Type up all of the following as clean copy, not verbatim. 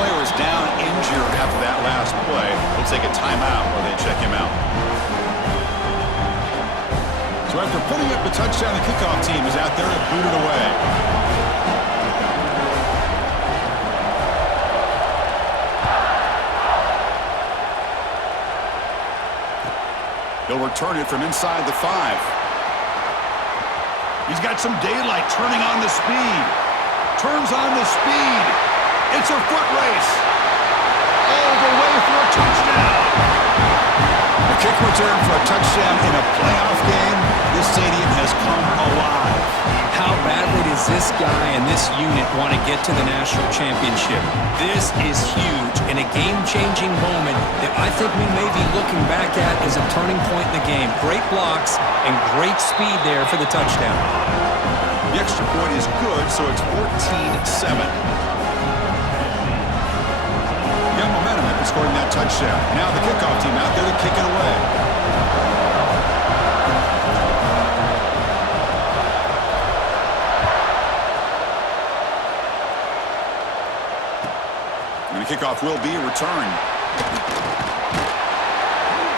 player is down injured after that last play. We'll take a timeout while they check him out. So after putting up a touchdown, the kickoff team is out there to boot it away. He'll return it from inside the 5. He's got some daylight turning on the speed. Turns on the speed. It's a foot race. All the way for a touchdown. A kick return for a touchdown in a playoff game. This stadium has come alive. How badly does this guy and this unit want to get to the national championship? This is huge and a game-changing moment that I think we may be looking back at as a turning point in the game. Great blocks and great speed there for the touchdown. The extra point is good, so it's 14-7. Got momentum after scoring that touchdown. Now the kickoff team out there to kick it away. And the kickoff will be returned.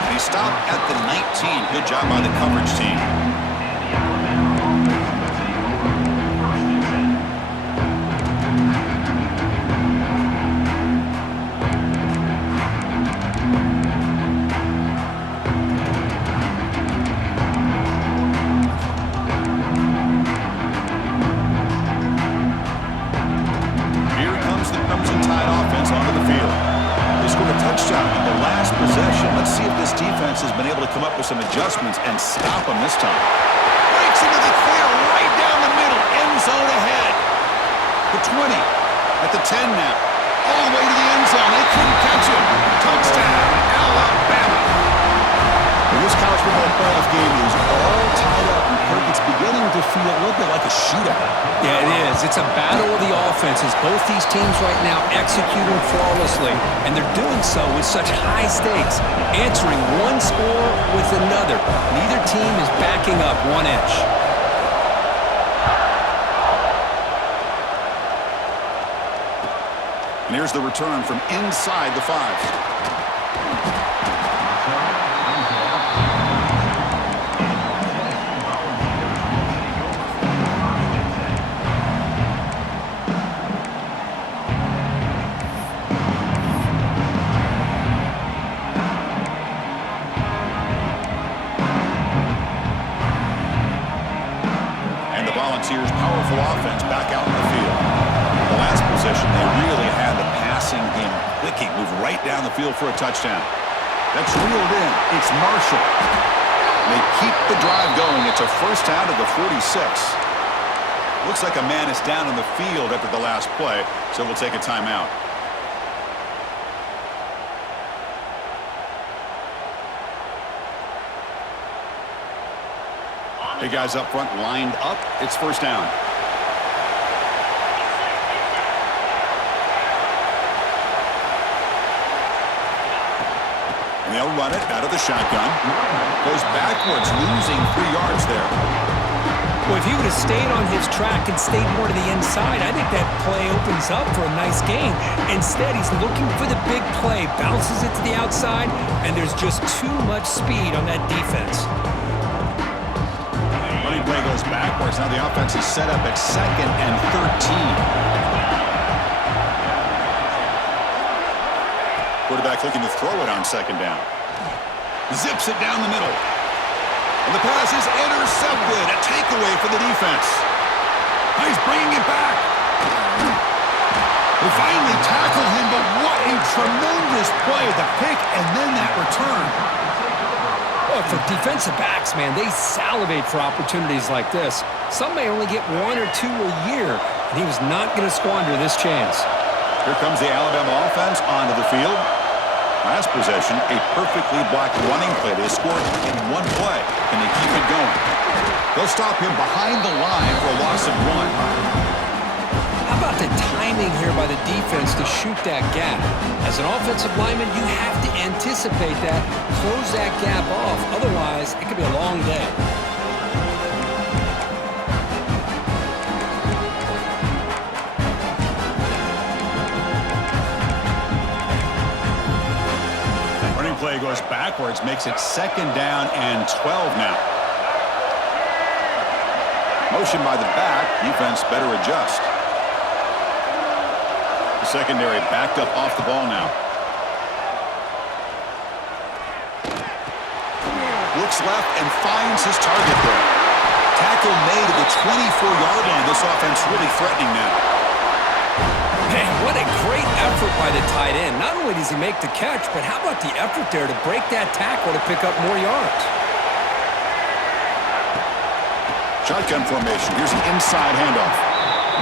And he stopped at the 19. Good job by the coverage team. Has been able to come up with some adjustments and stop them this time. Breaks into the clear right down the middle. End zone ahead. The 20. At the 10 now. All the way to the end zone. They couldn't catch him. Touchdown, Alabama. Well, this college football playoff game is all tied up. And Kirk, it's beginning to feel a little bit like a shootout. Yeah, it is. It's a battle of the offenses. Both these teams right now executing flawlessly, and they're doing so with such high stakes, answering one score with another. Neither team is backing up 1 inch. And here's the return from inside the 5. Powerful offense back out in the field. The last possession, they really had the passing game clicking, move right down the field for a touchdown. That's reeled in. It's Marshall. They keep the drive going. It's a first down to the 46. Looks like a man is down in the field after the last play, so we'll take a timeout. Hey, guys up front lined up. It's first down. And they'll run it out of the shotgun. Goes backwards, losing 3 yards there. Well, if he would have stayed on his track and stayed more to the inside, I think that play opens up for a nice gain. Instead, he's looking for the big play, bounces it to the outside, and there's just too much speed on that defense. Running play goes backwards. Now the offense is set up at 2nd and 13. Quarterback looking to throw it on 2nd down. Zips it down the middle. And the pass is intercepted. A takeaway for the defense. Now he's bringing it back. They finally tackle him, but what a tremendous play. The pick and then that return. Well, for defensive backs, man, they salivate for opportunities like this. Some may only get 1 or 2 a year, and he was not going to squander this chance. Here comes the Alabama offense onto the field. Last possession, a perfectly blocked running play. They scored in 1 play. Can they keep it going? They'll stop him behind the line for a loss of 1. How about the timing here by the defense to shoot that gap? As an offensive lineman, you have to anticipate that, close that gap off. Otherwise, it could be a long day. goes backwards, makes it 2nd down and 12 now. Motion by the back. Defense better adjust. The secondary backed up off the ball now. Looks left and finds his target there. Tackle made at the 24-yard line. This offense really threatening now. Man, what a great effort by the tight end. Not only does he make the catch, but how about the effort there to break that tackle to pick up more yards? Shotgun formation. Here's an inside handoff.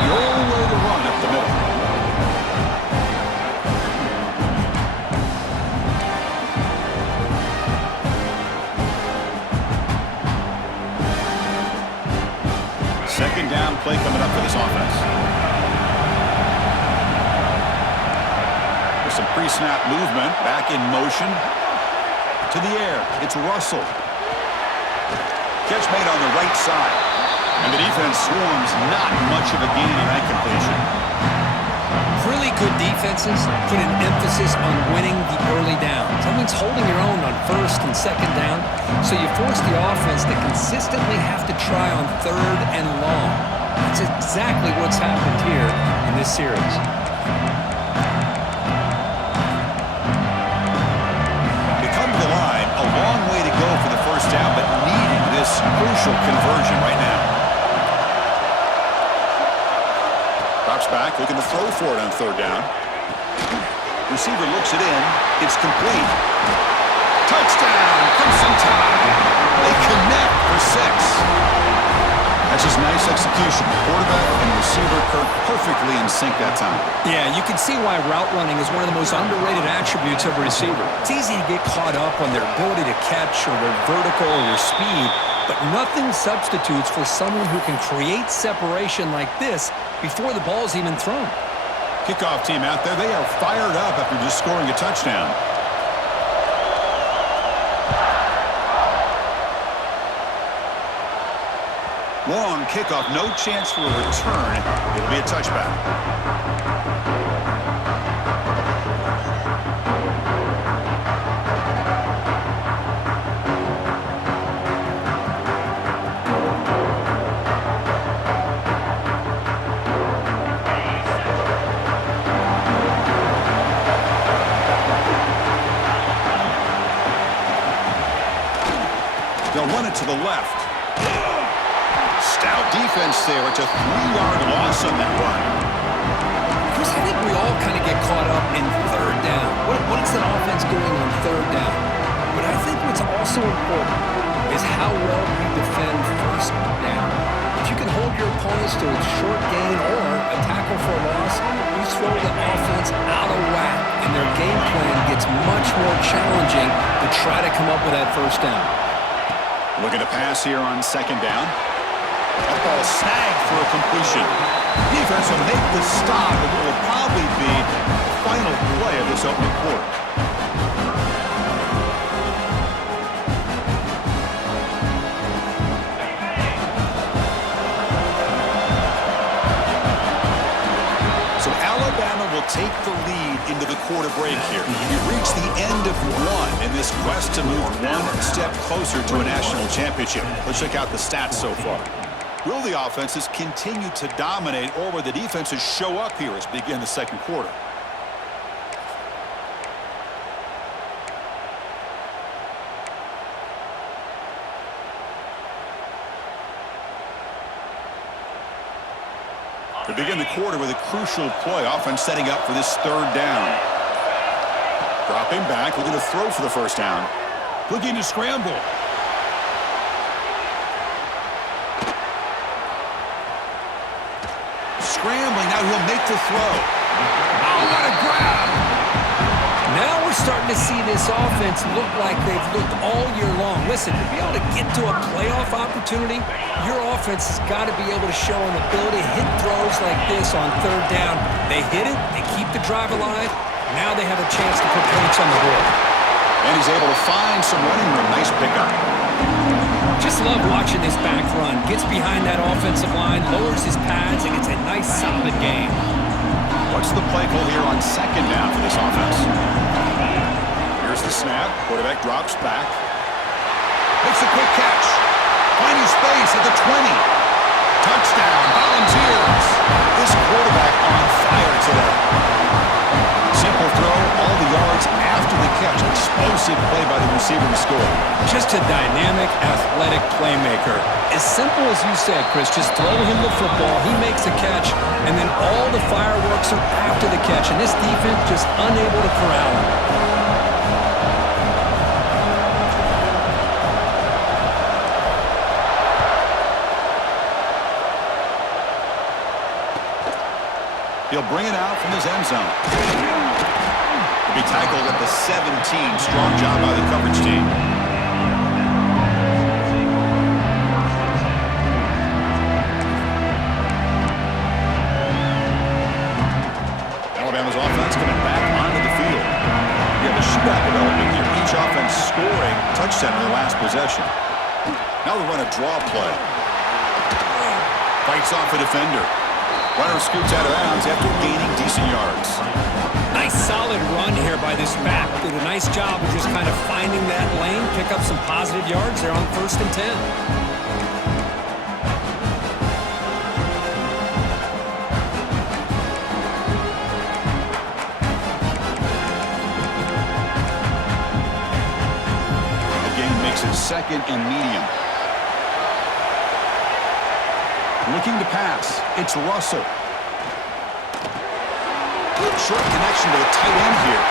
Nowhere to run up the middle. Second down play coming up for this offense. With some pre-snap movement, back in motion. To the air, it's Russell. Catch made on the right side. And the defense swarms, not much of a gain on that completion. Really good defenses put an emphasis on winning the early downs. That means holding your own on 1st and 2nd down, so you force the offense to consistently have to try on 3rd and long. That's exactly what's happened here in this series. They come to the line, a long way to go for the 1st down, but needing this crucial conversion right now. Drops back, looking to throw for it on 3rd down. Receiver looks it in. It's complete. Touchdown! Crimson Tide. They connect for 6. That's just nice execution. Quarterback and receiver perfectly in sync that time. Yeah, you can see why route running is one of the most underrated attributes of a receiver. It's easy to get caught up on their ability to catch or their vertical or their speed, but nothing substitutes for someone who can create separation like this before the ball's even thrown. Kickoff team out there, they are fired up after just scoring a touchdown. Long kickoff, no chance for a return. It'll be a touchback. They'll run it to the left. Stout defense there. It's a 3-yard loss on that run. Chris, I think we all kind of get caught up in 3rd down. What is an offense doing on 3rd down? But I think what's also important is how well we defend 1st down. If you can hold your opponents to a short gain or a tackle for a loss, you throw the offense out of whack, and their game plan gets much more challenging to try to come up with that 1st down. Looking to pass here on 2nd down. That ball snagged for a completion. Defense will make the stop, and it will probably be the final play of this opening quarter. So Alabama will take the lead into the quarter break here. We've reached the end of 1 in this quest to move 1 step closer to a national championship. Let's check out the stats so far. Will the offenses continue to dominate, or will the defenses show up here as we begin the 2nd quarter? We begin the quarter with a crucial play. Offense setting up for this 3rd down. Dropping back, looking to throw for the 1st down. Looking to scramble. Scrambling, now he'll make the throw. Oh, what a grab! Now we're starting to see this offense look like they've looked all year long. Listen, to be able to get to a playoff opportunity, your offense has got to be able to show an ability to hit throws like this on 3rd down. They hit it, they keep the drive alive. Now they have a chance to put points on the board. And he's able to find some running room. Nice pickup. Just love watching this back run. Gets behind that offensive line, lowers his pads, and gets a nice solid gain. What's the play call here on 2nd down for this offense? Here's the snap. Quarterback drops back. Makes a quick catch. Finding space at the 20. Touchdown, Volunteers. This quarterback on fire today. Simple throw, all the yards after the catch. Explosive play by the receiver to score. Just a dynamic, athletic playmaker. As simple as you said, Chris, just throw him the football, he makes a catch, and then all the fireworks are after the catch, and this defense just unable to corral him. He'll bring it out from his end zone. He'll be tackled at the 17. Strong job by the coverage team. Alabama's offense coming back onto the field. We have a shootout developing here. Each offense scoring a touchdown in their last possession. Now they run a draw play. Fights off a defender. Runner scoots out of bounds after gaining decent yards. Nice solid run here by this back. Did a nice job of just kind of finding that lane, pick up some positive yards there on 1st and 10. The game makes it 2nd and medium. Looking to pass. It's Russell. Good short connection to the tight end here.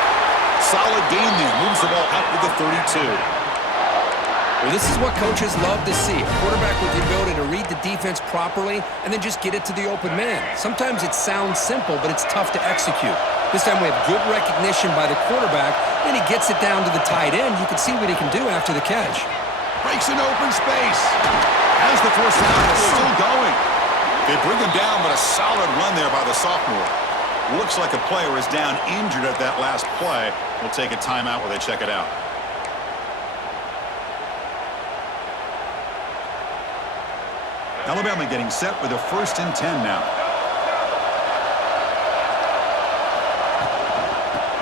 Solid gain there. Moves the ball out to the 32. Well, this is what coaches love to see. A quarterback with the ability to read the defense properly and then just get it to the open man. Sometimes it sounds simple, but it's tough to execute. This time we have good recognition by the quarterback, then he gets it down to the tight end. You can see what he can do after the catch. Breaks an open space. Has the first down. It's still going. They bring him down, but a solid run there by the sophomore. Looks like a player is down injured at that last play. We'll take a timeout where they check it out. Alabama getting set with a 1st and 10 now.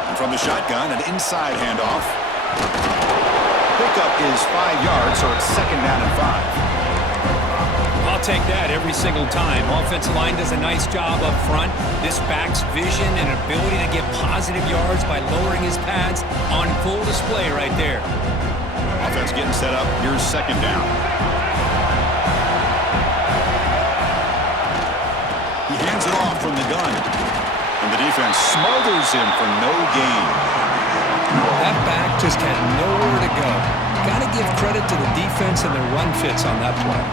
And from the shotgun, an inside handoff. Pickup is 5 yards, so it's 2nd down and 5. I'll take that every single time. Offensive line does a nice job up front. This back's vision and ability to get positive yards by lowering his pads on full display right there. Offense getting set up. Here's 2nd down. He hands it off from the gun. And the defense smothers him for no gain. That back just had nowhere to go. Got to give credit to the defense and their run fits on that play.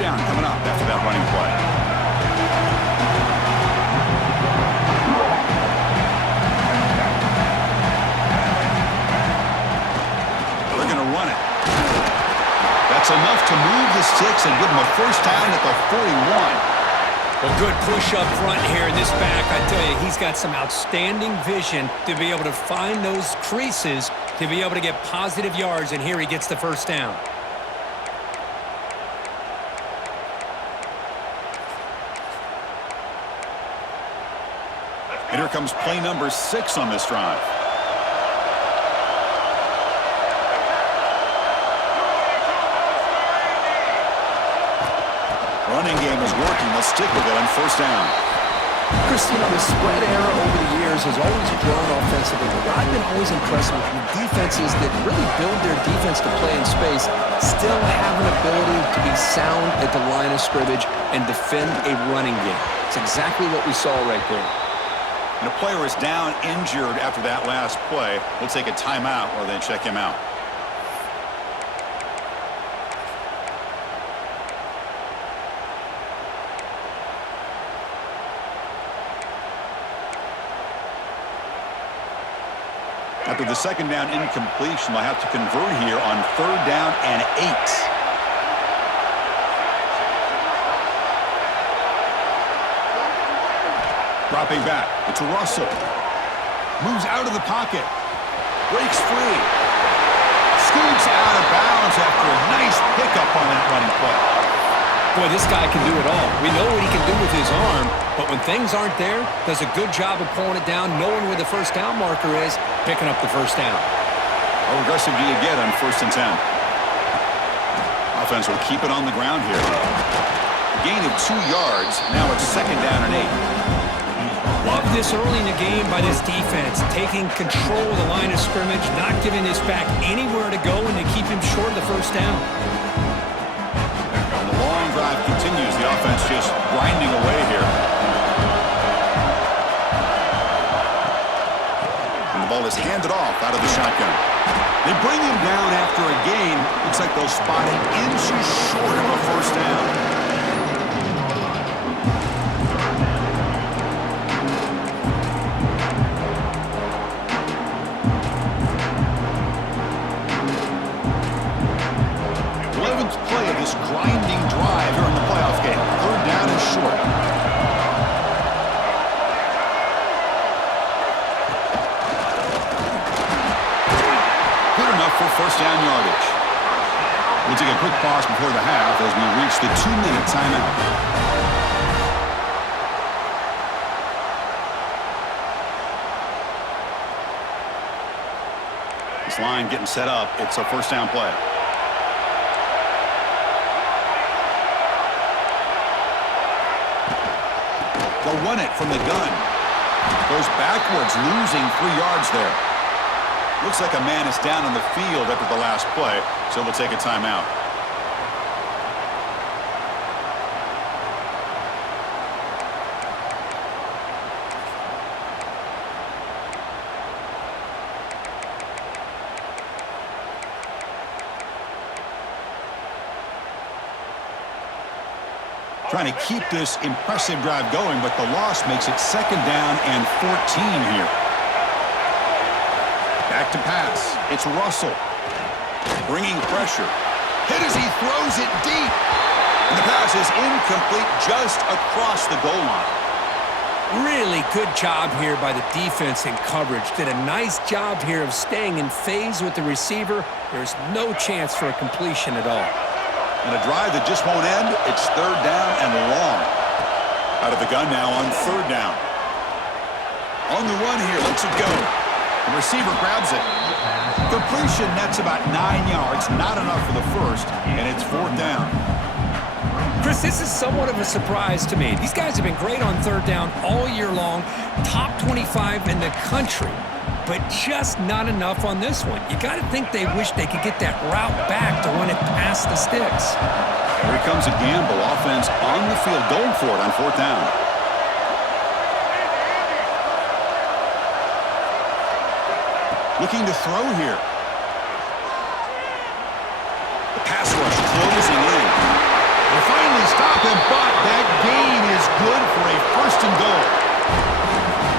Down coming up after that running play. They're going to run it. That's enough to move the sticks and give them a first down at the 41. Well, good push up front here in this back. I tell you, he's got some outstanding vision to be able to find those creases, to be able to get positive yards, and here he gets the first down. And here comes play number 6 on this drive. Running game is working. They'll stick with it on 1st down. Chris, you know, the spread era over the years has always grown offensively, but I've been always impressed with the defenses that really build their defense to play in space, still have an ability to be sound at the line of scrimmage and defend a running game. It's exactly what we saw right there. And a player is down injured after that last play. We'll take a timeout while they check him out. After the 2nd down incompletion, they'll have to convert here on 3rd down and 8. Dropping back, it's Russell. Moves out of the pocket. Breaks free. Scoots out of bounds after a nice pickup on that running play. Boy, this guy can do it all. We know what he can do with his arm, but when things aren't there, does a good job of pulling it down, knowing where the first down marker is, picking up the first down. How aggressive do you get on 1st and 10? Offense will keep it on the ground here. A gain of 2 yards. Now it's 2nd down and 8. Love this early in the game by this defense, taking control of the line of scrimmage, not giving this back anywhere to go, and to keep him short of the first down. And the long drive continues. The offense just grinding away here. And the ball is handed off out of the shotgun. They bring him down after a gain. Looks like they'll spot it inches short of a first down. Play of this grinding drive here in the playoff game. 3rd down and short. Good enough for first down yardage. We'll take a quick pause before the half as we reach the 2-minute timeout. This line getting set up. It's a first down play. They'll run it from the gun. Goes backwards, losing 3 yards there. Looks like a man is down on the field after the last play, so they'll take a timeout. Trying to keep this impressive drive going, but the loss makes it 2nd down and 14 here. Back to pass. It's Russell. Bringing pressure. Hit as he throws it deep. And the pass is incomplete just across the goal line. Really good job here by the defense in coverage. Did a nice job here of staying in phase with the receiver. There's no chance for a completion at all. And a drive that just won't end. It's 3rd down and long. Out of the gun now on 3rd down. On the run here, lets it go. The receiver grabs it. Completion nets about 9 yards. Not enough for the first, and it's 4th down. Chris, this is somewhat of a surprise to me. These guys have been great on 3rd down all year long. Top 25 in the country. But just not enough on this one. You got to think they wish they could get that route back to run it past the sticks. Here comes a gamble. Offense on the field, going for it on 4th down. Looking to throw here. The pass rush closing in. They finally stop him, but that gain is good for a 1st and goal.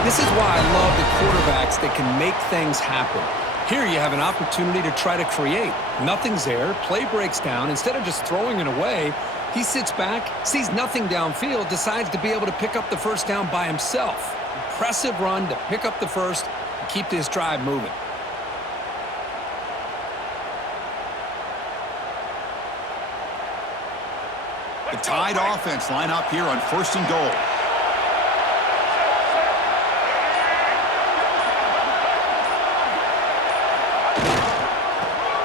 This is why I love the quarterbacks that can make things happen. Here you have an opportunity to try to create. Nothing's there. Play breaks down. Instead of just throwing it away, he sits back, sees nothing downfield, decides to be able to pick up the first down by himself. Impressive run to pick up the first and keep this drive moving. The Tide offense line up here on 1st and goal.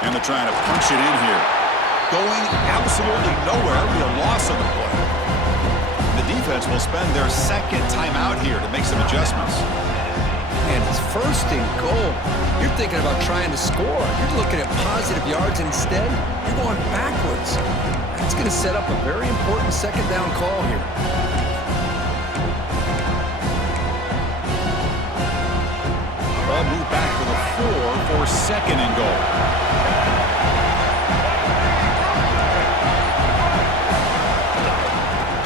And they're trying to punch it in here. Going absolutely nowhere. It'll be a loss of the play. The defense will spend their 2nd timeout here to make some adjustments. And it's 1st and goal. You're thinking about trying to score. You're looking at positive yards instead. You're going backwards. That's going to set up a very important 2nd down call here. Ball moved back to the 4 for 2nd and goal.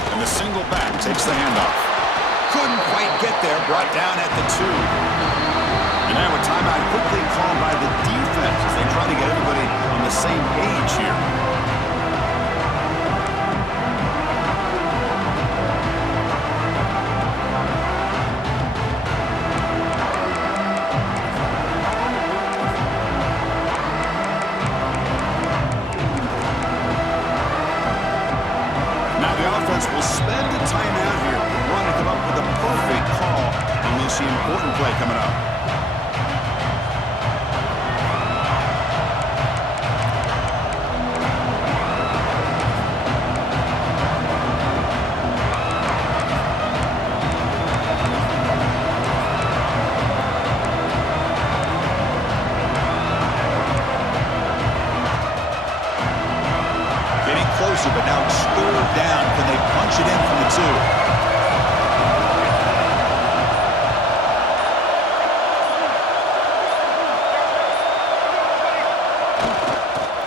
And the single back takes the handoff. Couldn't quite get there, brought down at the 2. And now a timeout quickly called by the defense as they try to get everybody on the same page here. see important play coming up. But now it's third down. Can they punch it in from the 2?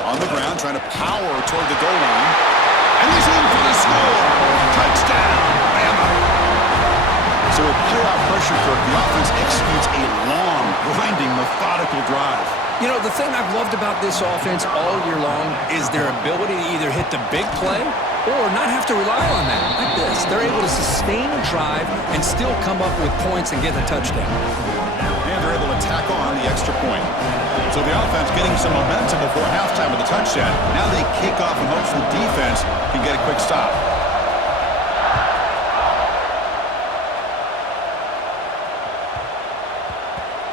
On the ground, trying to power toward the goal line. And he's in for the score. Touchdown, Bama. So with playoff pressure, Kirk, the offense executes a long, grinding, methodical drive. You know, the thing I've loved about this offense all year long is their ability to either hit the big play or not have to rely on that. Like this, they're able to sustain a drive and still come up with points and get a touchdown. And they're able to tack on the extra point. So the offense getting some momentum before halftime with the touchdown. Now they kick off in hopes the defense can get a quick stop.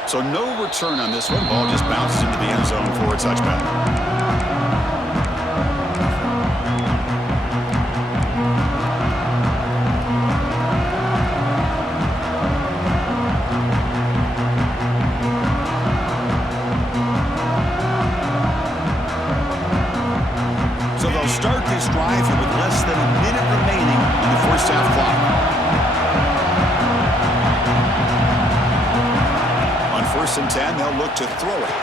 So no return on this one. Ball just bounces into the end zone for a touchback. So they'll start this drive here with less than a minute remaining in the first half clock. First and 10, they'll look to throw it.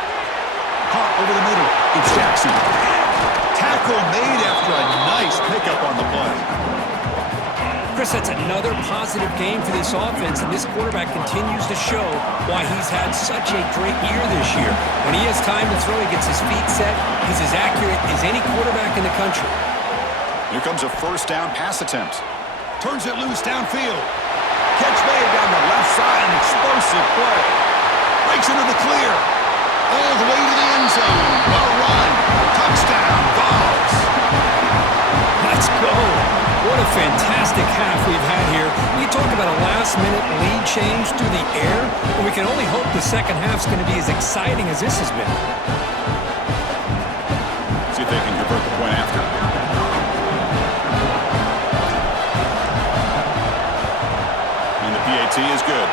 Caught over the middle. It's Jackson. Tackle made after a nice pickup on the play. Chris, that's another positive game for this offense, and this quarterback continues to show why he's had such a great year this year. When he has time to throw, he gets his feet set. He's as accurate as any quarterback in the country. Here comes a first down pass attempt. Turns it loose downfield. Catch made down the left side. An explosive play. Breaks into the clear. All the way to the end zone. Well run. Touchdown. Vols. Let's go. What a fantastic half we've had here. We talk about a last-minute lead change through the air, but we can only hope the second half's going to be as exciting as this has been. See if they can convert the point after. And the PAT is good.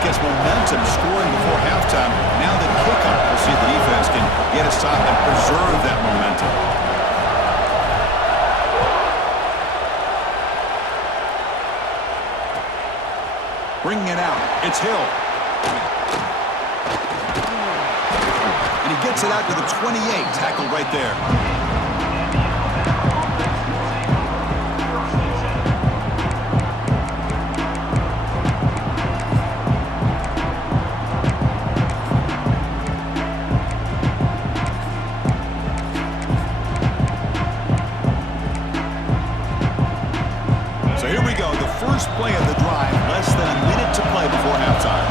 Gets momentum scoring before halftime. Now the kickoff. We'll see if the defense can get a stop and preserve that momentum. Bringing it out. It's Hill. And he gets it out to the 28. Tackled right there. First play of the drive, less than a minute to play before halftime.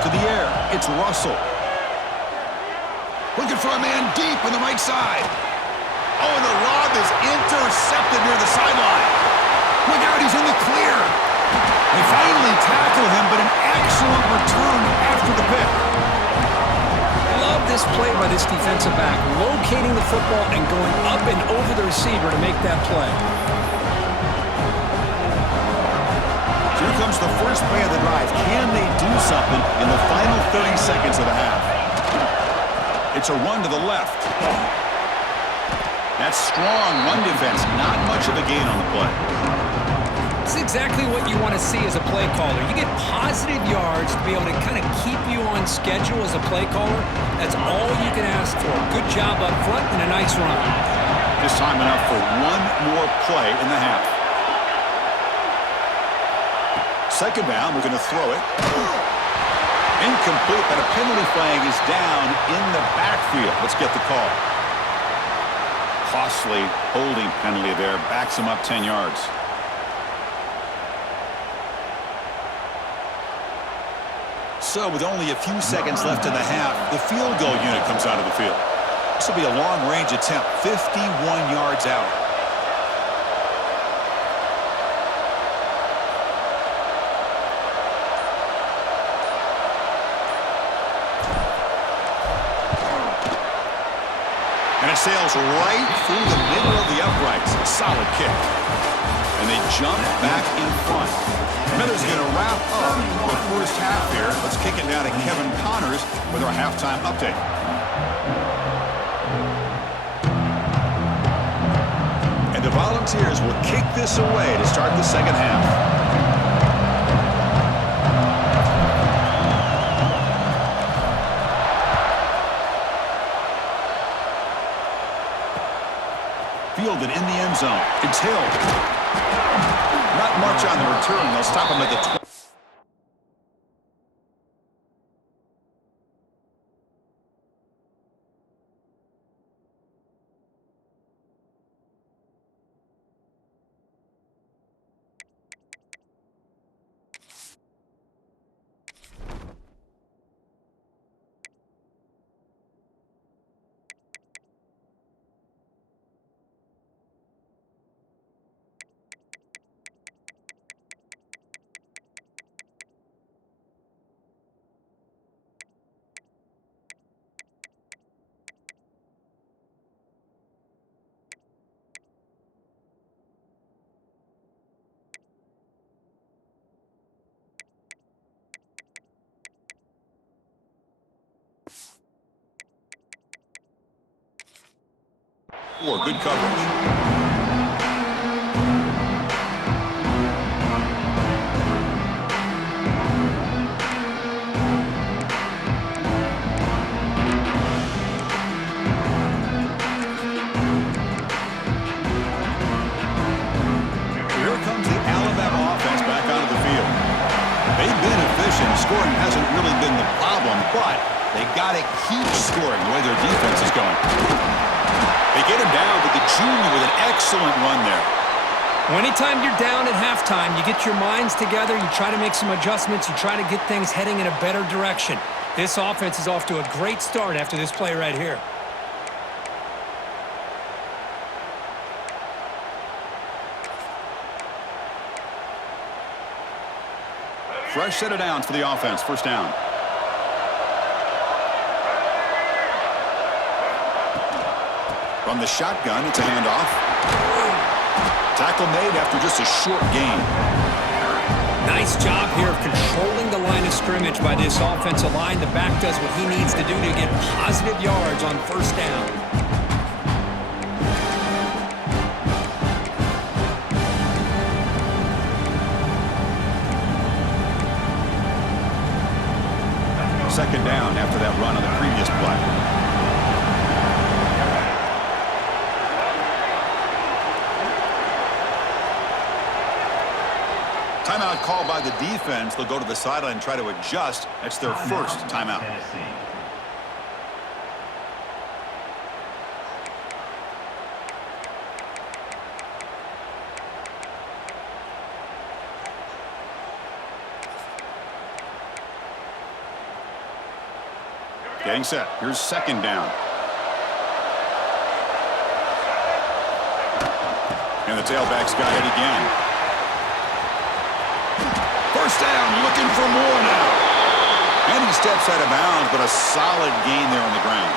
To the air, it's Russell. Looking for a man deep on the right side. Oh, and the lob is intercepted near the sideline. Look out, he's in the clear. They finally tackle him, but an excellent return after the pick. Love this play by this defensive back, locating the football and going up and over the receiver to make that play. Here comes the first play of the drive. Can they do something in the final 30 seconds of the half? It's a run to the left. That's strong run defense. Not much of a gain on the play. This is exactly what you want to see as a play caller. You get positive yards to be able to kind of keep you on schedule as a play caller. That's all you can ask for. Good job up front and a nice run. This time enough for one more play in the half. Second down, we're going to throw it. Incomplete, but a penalty flag is down in the backfield. Let's get the call. Costly holding penalty there. Backs him up 10 yards. So with only a few seconds left in the half, the field goal unit comes out of the field. This will be a long-range attempt, 51 yards out. And it sails right through the middle of the uprights. Solid kick. And they jump back in front. Miller's going to wrap up the first half here. Let's kick it now to Kevin Connors with our halftime update. And the Volunteers will kick this away to start the second half. Fielded in the end zone. It's Hill. Not much on the return. They'll stop him at the 20. Good coverage. Here comes the Alabama offense back onto the field. They've been efficient. Scoring hasn't really been the problem, but they got to keep scoring the way their defense is going. They get him down, but the junior with an excellent run there. Well, anytime you're down at halftime, you get your minds together, you try to make some adjustments, you try to get things heading in a better direction. This offense is off to a great start after this play right here. Fresh set of downs for the offense. First down. From the shotgun, it's a handoff. Tackle made after just a short gain. Nice job here of controlling the line of scrimmage by this offensive line. The back does what he needs to do to get positive yards on first down. Second down after that run on the previous play. Timeout called by the defense. They'll go to the sideline and try to adjust. That's their first timeout. Getting set. Here's second down. And the tailback's got it again. First down, looking for more now. And he steps out of bounds, but a solid gain there on the ground.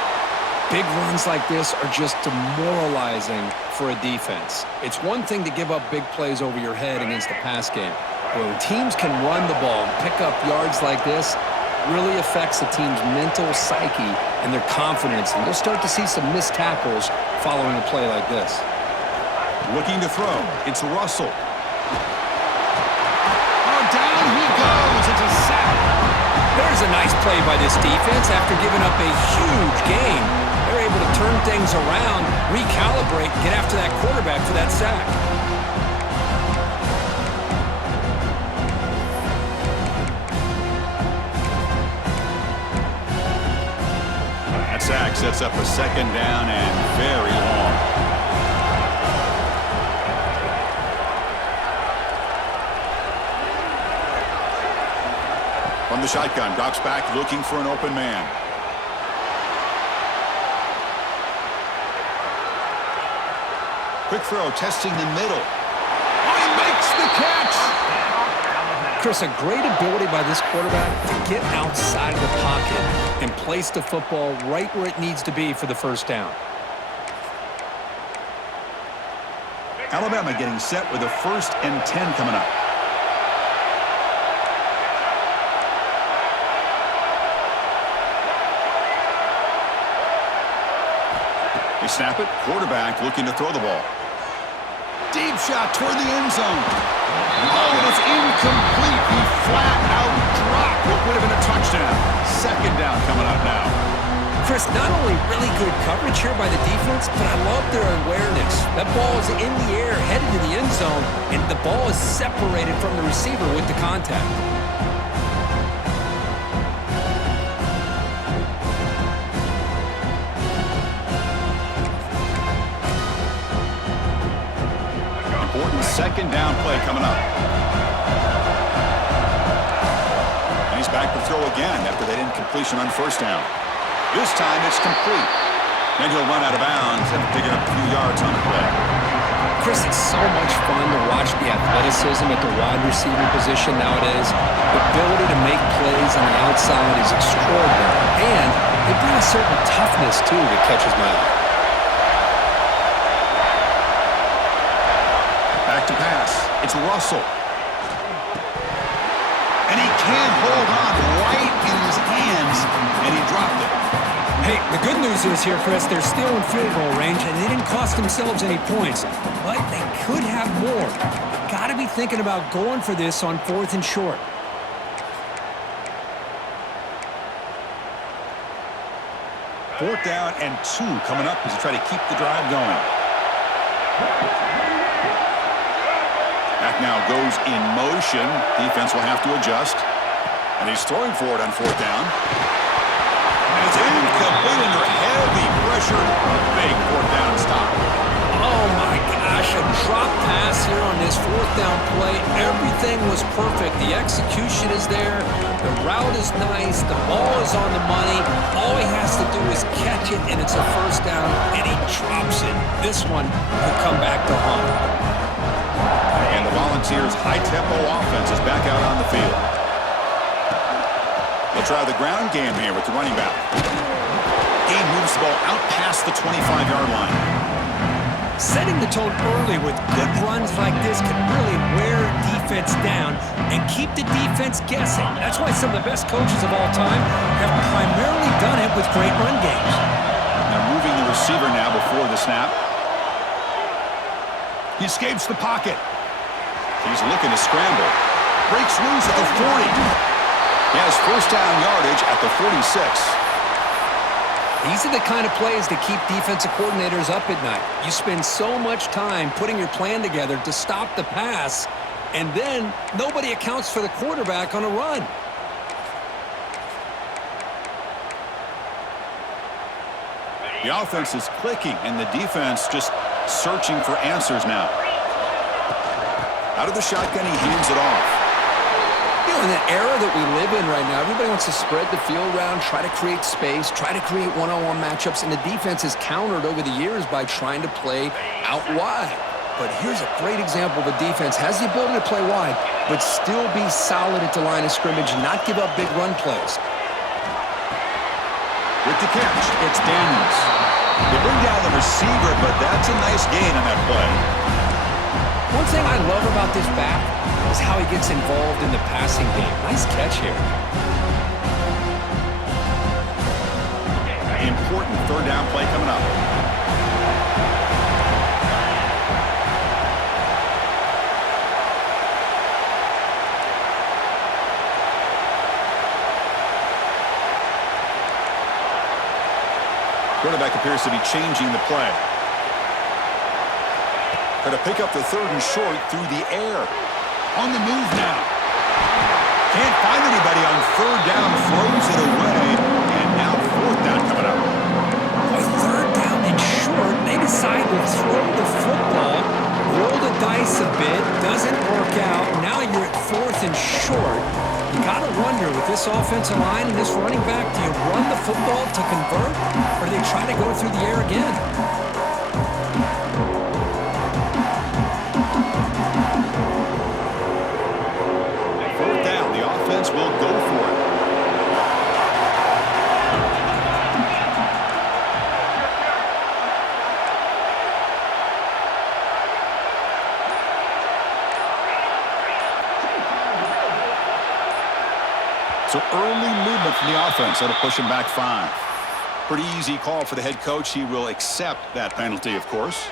Big runs like this are just demoralizing for a defense. It's one thing to give up big plays over your head against the pass game. But when teams can run the ball and pick up yards like this, really affects the team's mental psyche and their confidence. And you'll start to see some missed tackles following a play like this. Looking to throw. It's Russell. Down he goes. It's a sack. There's a nice play by this defense. After giving up a huge gain, they're able to turn things around, recalibrate, get after that quarterback for that sack. That sack sets up a second down and very long. From the shotgun, drops back looking for an open man. Quick throw, testing the middle. Oh, he makes the catch! Chris, a great ability by this quarterback to get outside of the pocket and place the football right where it needs to be for the first down. Alabama getting set with a 1st and 10 coming up. They snap it. Quarterback looking to throw the ball. Deep shot toward the end zone. Oh, and it's incomplete. He flat out dropped what would have been a touchdown. 2nd down coming up now. Chris, not only really good coverage here by the defense, but I love their awareness. That ball is in the air, headed to the end zone, and the ball is separated from the receiver with the contact. Important 2nd down play coming up. And he's back to throw again after that incompletion on 1st down. This time it's complete. Then he'll run out of bounds and pick it up a few yards on the play. Chris, it's so much fun to watch the athleticism at the wide receiver position nowadays. The ability to make plays on the outside is extraordinary. And they bring a certain toughness, too, that catches my eye. Back to pass. It's Russell. And he can't hold on right in his hands, and he dropped it. Hey, the good news is here, Chris, they're still in field goal range, and they didn't cost themselves any points. But they could have more. Got to be thinking about going for this on 4th and short. Fourth down and 2 coming up as they try to keep the drive going. Back now goes in motion. Defense will have to adjust. And he's throwing for it on 4th down. And it's incomplete under heavy pressure. A big 4th down stop. Oh, my gosh, a drop pass here on this 4th down play. Everything was perfect. The execution is there. The route is nice. The ball is on the money. All he has to do is catch it, and it's a 1st down, and he drops it. This one will come back to haunt him. And the Volunteers' high-tempo offense is back out on the field. They'll try the ground game here with the running back. Game moves the ball out past the 25-yard line. Setting the tone early with good runs like this can really wear defense down and keep the defense guessing. That's why some of the best coaches of all time have primarily done it with great run games. Now moving the receiver now before the snap. He escapes the pocket. He's looking to scramble. Breaks loose at the 40. He has 1st down yardage at the 46. These are the kind of plays that keep defensive coordinators up at night. You spend so much time putting your plan together to stop the pass, and then nobody accounts for the quarterback on a run. The offense is clicking, and the defense just searching for answers now. Out of the shotgun, he hands it off. You know, in the era that we live in right now, everybody wants to spread the field around, try to create space, try to create one-on-one matchups, and the defense has countered over the years by trying to play out wide. But here's a great example of a defense has the ability to play wide, but still be solid at the line of scrimmage and not give up big run plays. With the catch, it's Daniels. They bring down the receiver, but that's a nice gain on that play. One thing I love about this back is how he gets involved in the passing game. Nice catch here. Important 3rd down play coming up. Quarterback appears to be changing the play. Going to pick up the 3rd and short through the air. On the move now. Can't find anybody on 3rd down. Throws it away. And now 4th down coming up. With 3rd down and short, they decide to throw the football, roll the dice a bit, doesn't work out. Now you're at 4th and short. You got to wonder, with this offensive line and this running back, do you run the football to convert, or do they try to go through the air again? Fourth down, the offense will go for it. So early movement from the offense. That'll push him back 5. Pretty easy call for the head coach. He will accept that penalty, of course.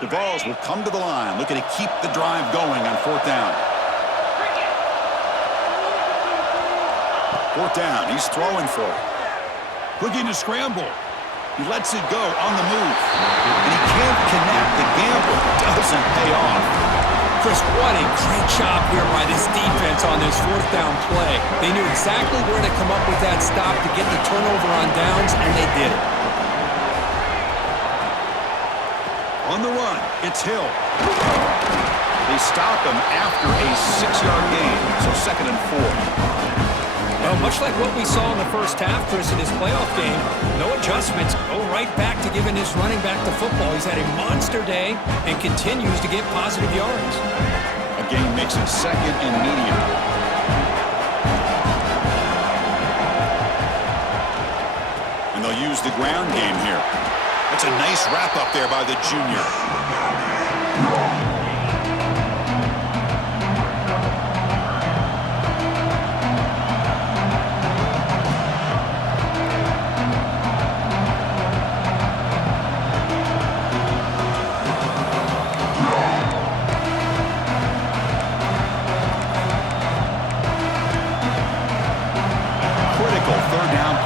The Vols will come to the line, looking to keep the drive going on fourth down. Fourth down, he's throwing for it. Looking to scramble. He lets it go on the move. And he can't connect. The gamble doesn't pay off. Chris, what a great job here by this defense on this fourth down play. They knew exactly where to come up with that stop to get the turnover on downs, and they did it. On the run, it's Hill. They stop him after a 6-yard gain, so 2nd and 4. Well, much like what we saw in the first half, Chris, in his playoff game, no adjustments, go right back to giving his running back the football. He's had a monster day and continues to get positive yards. Again, makes it 2nd and medium. And they'll use the ground game here. That's a nice wrap up there by the junior.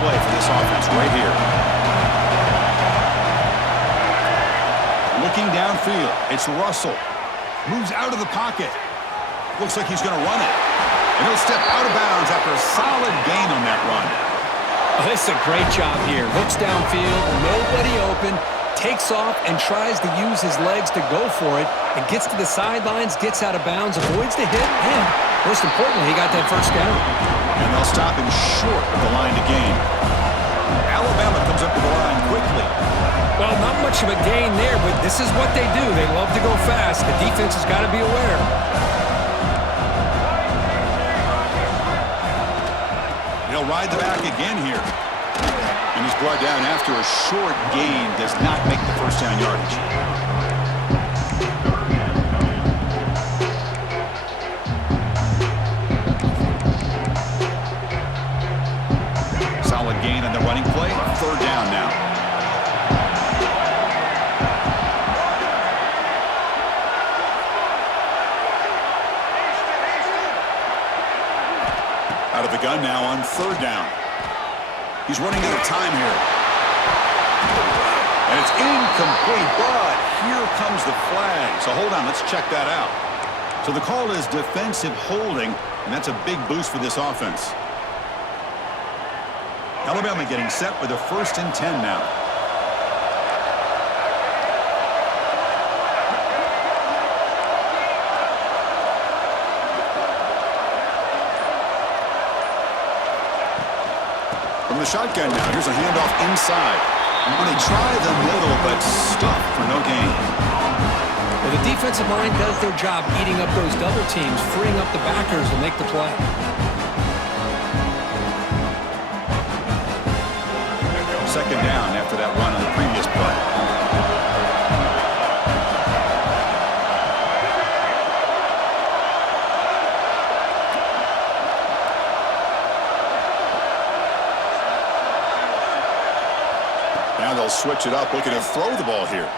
Play for this offense right here. Looking downfield, it's Russell. Moves out of the pocket. Looks like he's going to run it. And he'll step out of bounds after a solid gain on that run. Oh, this is a great job here. Looks downfield, nobody open, takes off and tries to use his legs to go for it, and gets to the sidelines, gets out of bounds, avoids the hit, and most importantly, he got that first down. And they'll stop him short of the line to gain. Alabama comes up to the line quickly. Well, not much of a gain there, but this is what they do. They love to go fast. The defense has got to be aware. He'll ride the back again here. And he's brought down after a short gain. Does not make the first down yardage. Gain on the running play. 3rd down now. Out of the gun now on 3rd down. He's running out of time here. And it's incomplete, but here comes the flag. So hold on, let's check that out. So the call is defensive holding, and that's a big boost for this offense. Alabama getting set with a 1st and 10 now. From the shotgun now, here's a handoff inside. And when they try the middle, but stuff for no gain. Well, the defensive line does their job eating up those double teams, freeing up the backers to make the play. Second down after that run on the previous play. Now they'll switch it up, looking to throw the ball here.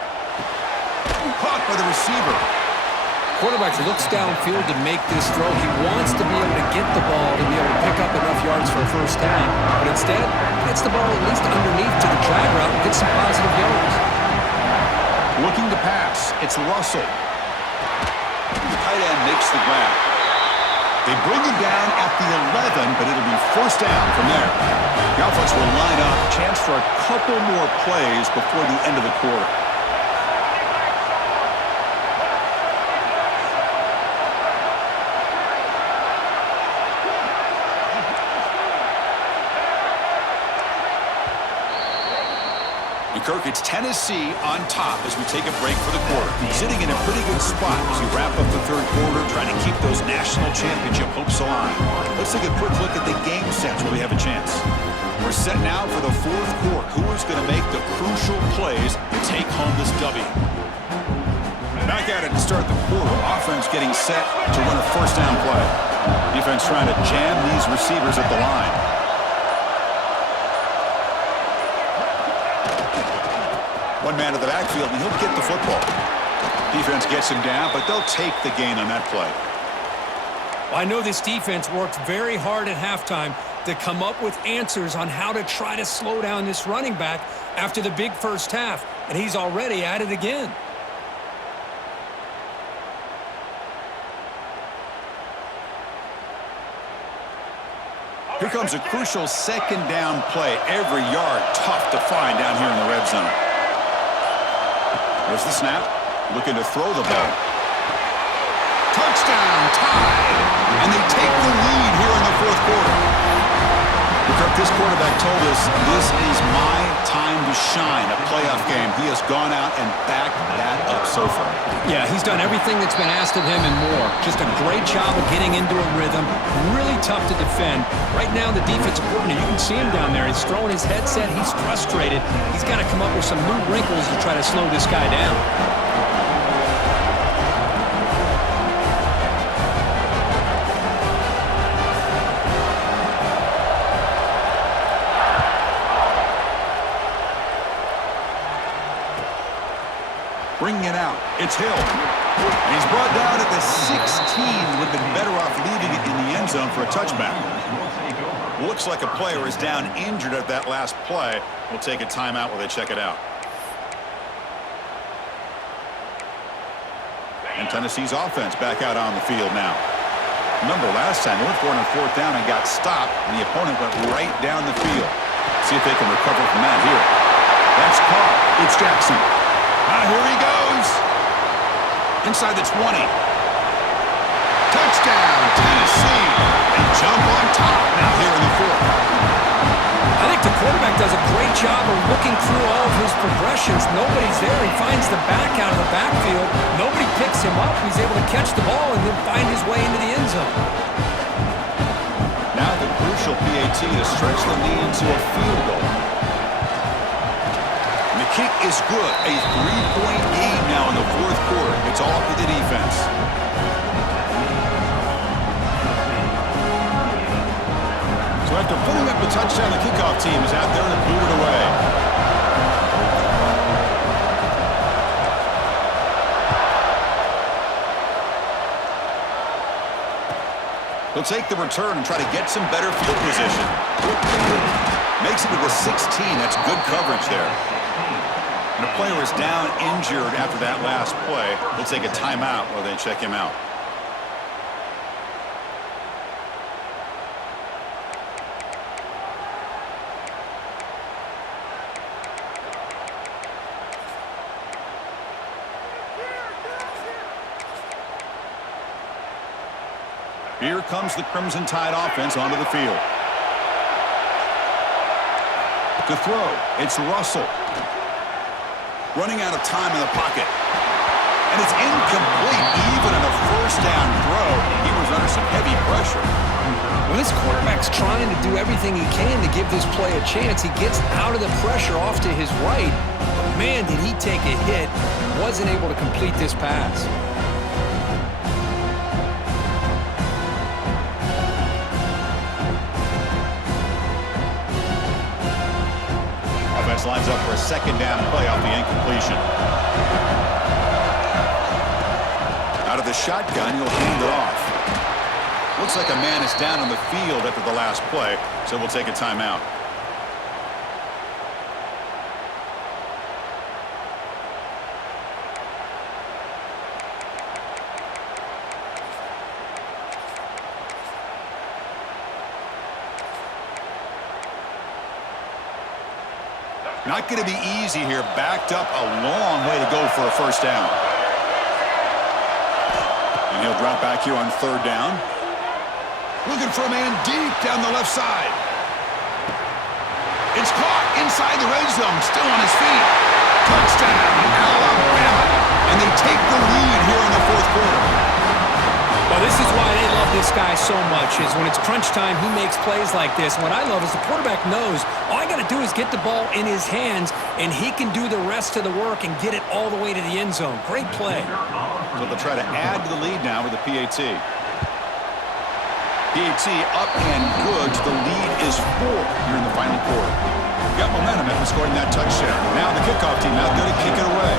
Caught by the receiver. Quarterback looks downfield to make this throw. He wants to be able to get the ball to be able to pick up enough yards for a first down. But instead, gets the ball at least underneath to the drag route and gets some positive yards. Looking to pass. It's Russell. The tight end makes the grab. They bring him down at the 11, but it'll be first down from there. The offense will line up. Chance for a couple more plays before the end of the quarter. Kirk, it's Tennessee on top as we take a break for the quarter. Sitting in a pretty good spot as we wrap up the third quarter, trying to keep those national championship hopes alive. Let's take a quick look at the game sets where we have a chance. We're set now for the fourth quarter. Who is going to make the crucial plays to take home this W? Back at it to start the quarter. Offense getting set to run a first down play. Defense trying to jam these receivers at the line. One man to the backfield, and he'll get the football. Defense gets him down, but they'll take the gain on that play. Well, I know this defense worked very hard at halftime to come up with answers on how to try to slow down this running back after the big first half, and he's already at it again. Here comes a crucial second down play. Every yard tough to find down here in the red zone. There's the snap. Looking to throw the ball. Touchdown, tied. And they take the lead here in the fourth quarter. This quarterback told us this is my time to shine, a playoff game. He has gone out and backed that up so far. Yeah, he's done everything that's been asked of him and more. Just a great job of getting into a rhythm. Really tough to defend. Right now, the defensive coordinator, you can see him down there. He's throwing his headset. He's frustrated. He's got to come up with some new wrinkles to try to slow this guy down. Bringing it out. It's Hill. And he's brought down at the 16. Would have been better off leaving it in the end zone for a touchback. Looks like a player is down injured at that last play. We'll take a timeout while they check it out. And Tennessee's offense back out on the field now. Remember last time they went for it on fourth down and got stopped, and the opponent went right down the field. See if they can recover from that here. That's caught. It's Jackson. Here he goes. Inside the 20. Touchdown, Tennessee. And jump on top now here in the fourth. I think the quarterback does a great job of looking through all of his progressions. Nobody's there. He finds the back out of the backfield. Nobody picks him up. He's able to catch the ball and then find his way into the end zone. Now the crucial PAT to stretch the lead to a field goal. Kick is good. A 3-point game now in the fourth quarter. It's all up to the defense. So after putting up the touchdown, the kickoff team is out there to boot it away. He'll take the return and try to get some better field position. Makes it to the 16. That's good coverage there. And a player is down injured after that last play. We'll take a timeout while they check him out. Here comes the Crimson Tide offense onto the field. To throw, it's Russell. Running out of time in the pocket. And it's incomplete. Even on a first down throw, he was under some heavy pressure. Well, this quarterback's trying to do everything he can to give this play a chance. He gets out of the pressure off to his right. But man, did he take a hit. Wasn't able to complete this pass. Lines up for a second down play off the incompletion. Out of the shotgun, he'll hand it off. Looks like a man is down on the field after the last play, so we'll take a timeout. Not going to be easy here. Backed up a long way to go for a first down. And he'll drop back here on third down. Looking for a man deep down the left side. It's caught inside the red zone. Still on his feet. Touchdown, Alabama. And they take the lead here in the fourth quarter. Well, this is why they love this guy so much, is when it's crunch time, he makes plays like this. What I love is the quarterback knows all I got to do is get the ball in his hands, and he can do the rest of the work and get it all the way to the end zone. Great play. So they'll try to add to the lead now with the PAT. PAT up and good. The lead is 4 here in the final quarter. Got momentum after scoring that touchdown. Now the kickoff team out there to kick it away.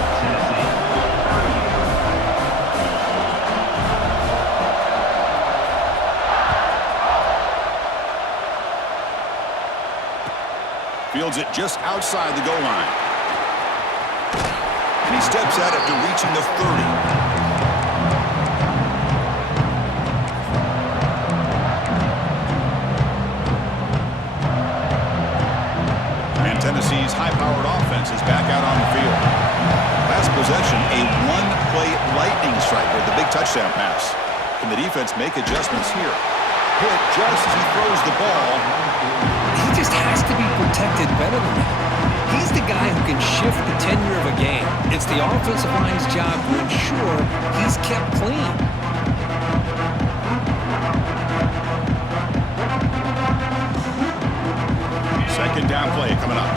Fields it just outside the goal line. And he steps out after reaching the 30. And Tennessee's high-powered offense is back out on the field. Last possession, a one-play lightning strike with the big touchdown pass. Can the defense make adjustments here? Hit just as he throws the ball. He just has to be protected better than that. He's the guy who can shift the tenure of a game. It's the offensive line's job to ensure he's kept clean. Second down play coming up.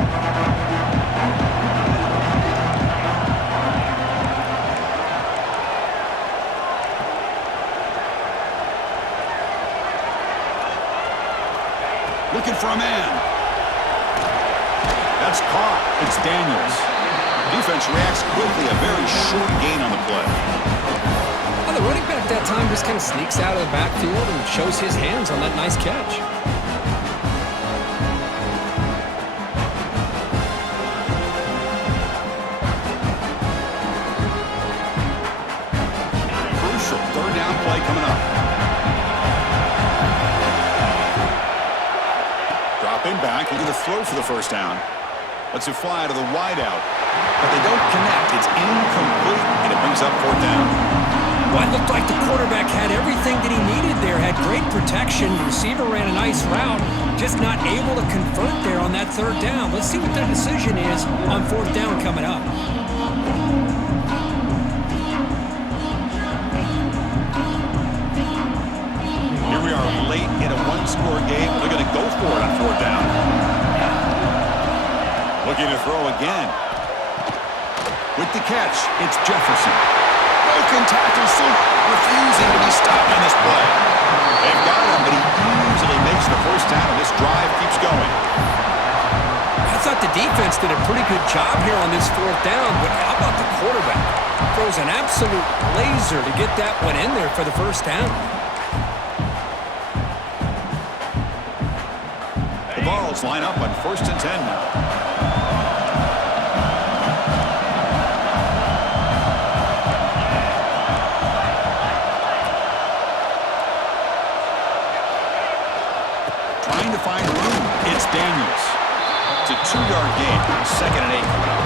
Looking for a man. That's caught. It's Daniels. Defense reacts quickly. A very short gain on the play. Well, the running back that time just kind of sneaks out of the backfield and shows his hands on that nice catch. Crucial third down play coming up. Dropping back, looking to throw for the first down. Lets it fly to the wideout. But they don't connect. It's incomplete, and it brings up fourth down. Well, it looked like the quarterback had everything that he needed there. Had great protection. The receiver ran a nice route. Just not able to convert there on that third down. Let's see what their decision is on fourth down coming up. Here we are late in a one-score game. They're going to go for it on fourth down. Looking to throw again. With the catch, it's Jefferson. Broken tackle, so refusing to be stopped on this play. They've got him, but he easily makes the first down, and this drive keeps going. I thought the defense did a pretty good job here on this fourth down, but how about the quarterback? Throws an absolute laser to get that one in there for the first down. The Vols line up on 1st and 10 now. Trying to find room. It's Daniels. It's a 2-yard gain. 2nd and 8 coming up.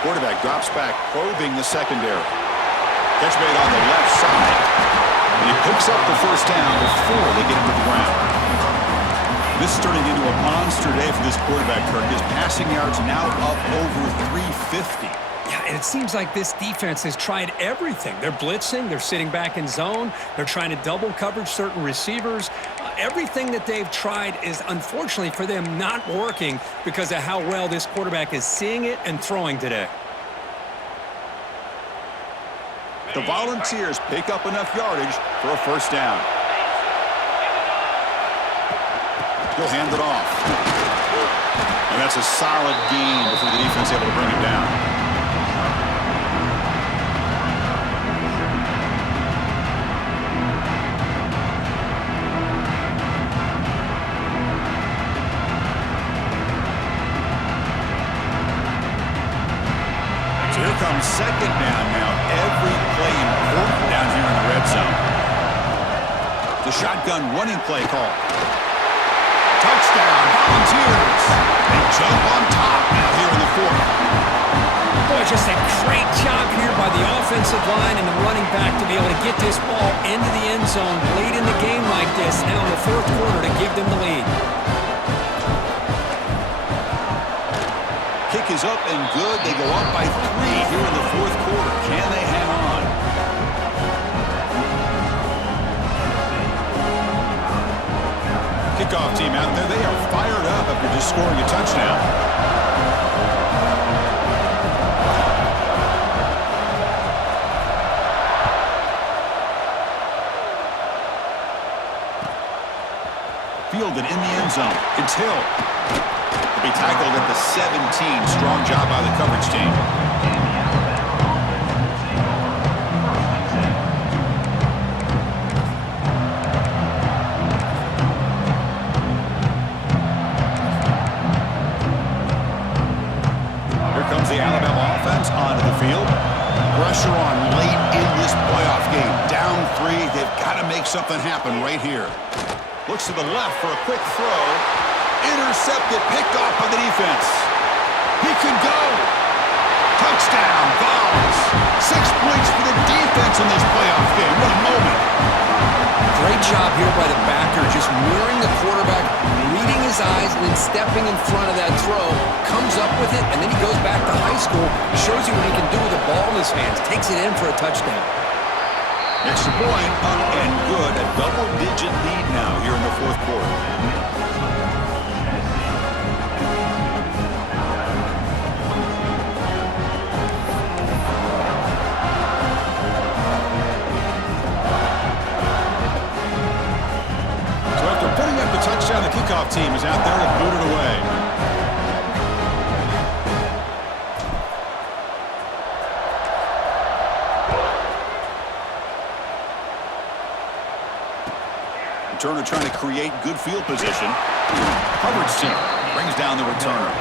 Quarterback drops back, probing the secondary. Catch made on the left side. And he picks up the first down before they get him to the ground. This is turning into a monster day for this quarterback, Kirk. His passing yards now up over 350. Yeah, and it seems like this defense has tried everything. They're blitzing, they're sitting back in zone, they're trying to double coverage certain receivers. Everything that they've tried is, unfortunately for them, not working because of how well this quarterback is seeing it and throwing today. The Volunteers pick up enough yardage for a first down. He'll hand it off. And that's a solid gain before the defense able to bring him down. The shotgun running play call. Touchdown, Volunteers. They jump on top now here in the fourth. Boy, just a great job here by the offensive line and the running back to be able to get this ball into the end zone late in the game like this, now in the fourth quarter to give them the lead. Kick is up and good. They go up by 3 here in the fourth quarter. Can they hang on? Kickoff team out there. They are fired up after just scoring a touchdown. Fielded in the end zone. It's Hill. He'll be tackled at the 17. Strong job by the coverage team. Here comes the Alabama offense onto the field. Pressure on late in this playoff game. Down 3. They've got to make something happen right here. Looks to the left for a quick throw. Intercepted, picked off by the defense. He could go. Touchdown, Vols. 6 points for the defense in this playoff game. What a moment. Great job here by the backer, just mirroring the quarterback, reading his eyes, and then stepping in front of that throw. Comes up with it, and then he goes back to high school. Shows you what he can do with the ball in his hands. Takes it in for a touchdown. Extra point, up and good. A double-digit lead now here in the fourth quarter. So after putting up the touchdown, the kickoff team is out there to boot it away. Turner trying to create good field position. Coverage team brings down the returner.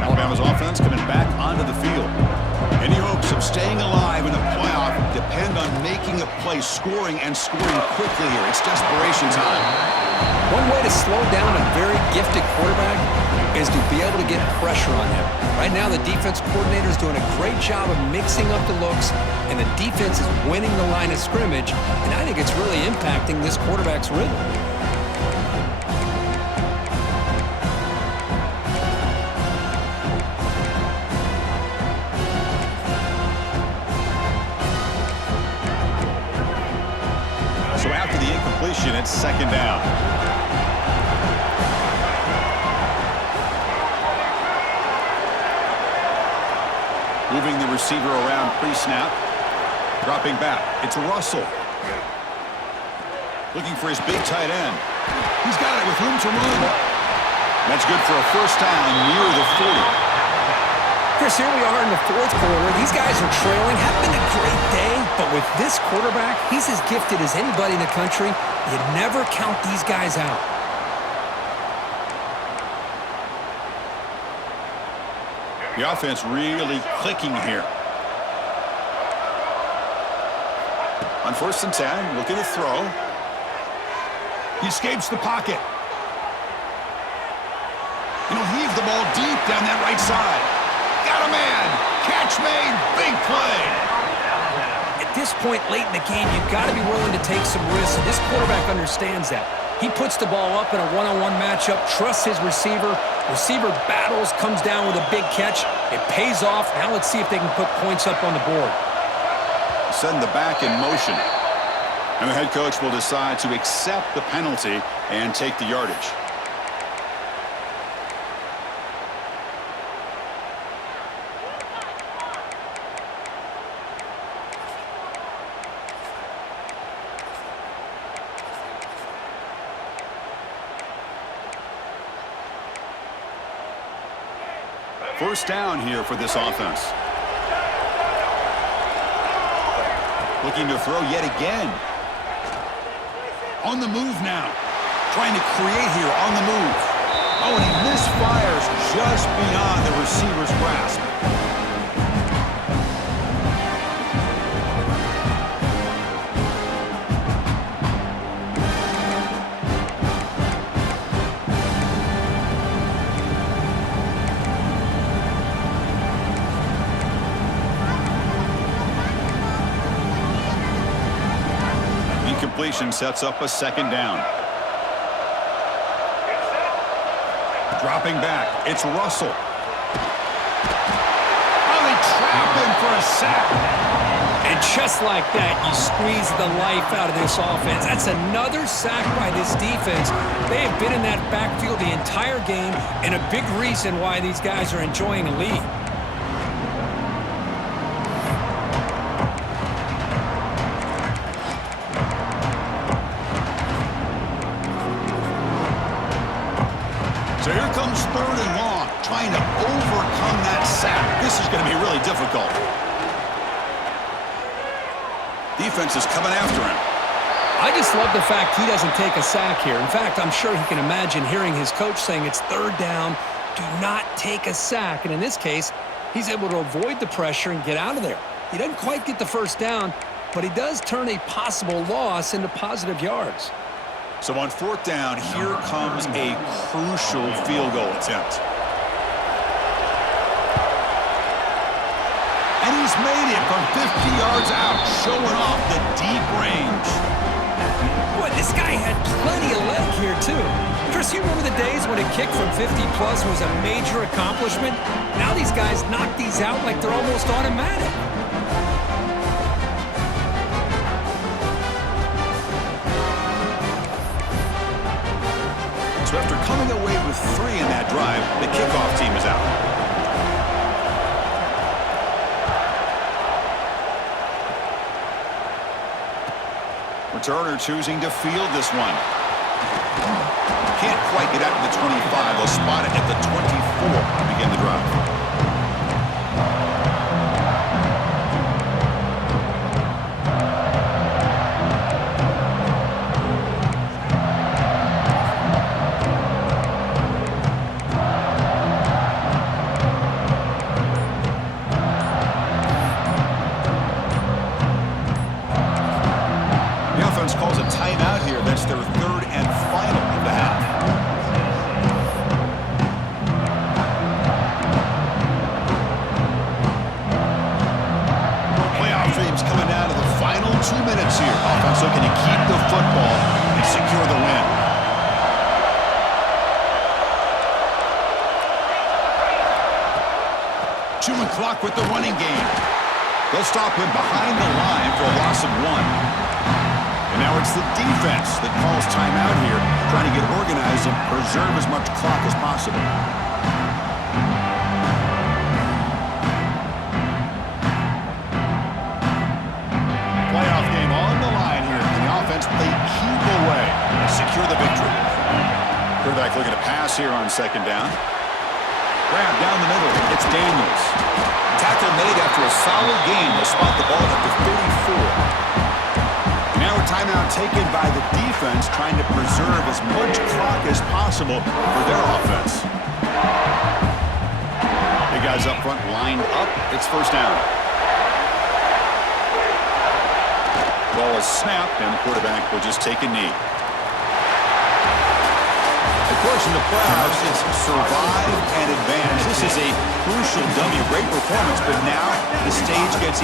Alabama's offense coming back onto the field. Any hopes of staying alive in a playoff depend on making a play, scoring quickly here. It's desperation time. One way to slow down a very gifted quarterback is to be able to get pressure on him. Right now, the defense coordinator is doing a great job of mixing up the looks, and the defense is winning the line of scrimmage, and I think it's really impacting this quarterback's rhythm. So after the incompletion, it's second down. Moving the receiver around pre-snap. Dropping back. It's Russell. Looking for his big tight end. He's got it with room to run. That's good for a first down near the 40. Chris, here we are in the fourth quarter. These guys are trailing. Having a great day, but with this quarterback, he's as gifted as anybody in the country. You never count these guys out. The offense really clicking here. On 1st and 10, looking to throw. He escapes the pocket. And he'll heave the ball deep down that right side. Got a man. Catch made. Big play. At this point late in the game, you've got to be willing to take some risks. And this quarterback understands that. He puts the ball up in a one-on-one matchup, trusts his receiver. Receiver battles, comes down with a big catch. It pays off. Now let's see if they can put points up on the board. Send the back in motion. And the head coach will decide to accept the penalty and take the yardage. First down here for this offense. Looking to throw yet again. On the move now. Trying to create here on the move. Oh, and he misfires just beyond the receiver's grasp. Incompletion sets up a second down. Dropping back, it's Russell. Oh, they trap him for a sack. And just like that, you squeeze the life out of this offense. That's another sack by this defense. They have been in that backfield the entire game, and a big reason why these guys are enjoying a lead. So here comes 3rd and long, trying to overcome that sack. This is going to be really difficult. Defense is coming after him. I just love the fact he doesn't take a sack here. In fact, I'm sure he can imagine hearing his coach saying it's 3rd down, do not take a sack. And in this case, he's able to avoid the pressure and get out of there. He doesn't quite get the 1st down, but he does turn a possible loss into positive yards. So on 4th down, here comes a crucial field goal attempt. And he's made it from 50 yards out, showing off the deep range. Boy, this guy had plenty of leg here, too. Chris, you remember the days when a kick from 50-plus was a major accomplishment? Now these guys knock these out like they're almost automatic. So after coming away with 3 in that drive, the kickoff team is out. Returner choosing to field this one. Can't quite get out to the 25. They'll spot it at the 24 to begin the drive. Calls a timeout here. That's their 3rd and final of the half. Playoff dreams coming down to the final 2 minutes here. Offense looking to keep the football and secure the win. Chewing clock with the running game. They'll stop him behind the line for a loss of 1. And now it's the defense that calls timeout here, trying to get organized and preserve as much clock as possible. Playoff game on the line here. And the offense, they keep away and secure the victory. Quarterback looking to pass here on 2nd down. Grab down the middle. It's Daniels. Tackle made after a solid game. They'll spot the ball at the 34. Now a timeout taken by the defense, trying to preserve as much clock as possible for their offense. The guys up front lined up. It's 1st down. Ball is snapped, and the quarterback will just take a knee. Of course, in the playoffs, it's survive and advance. This is a crucial W. Great performance, but now the stage gets even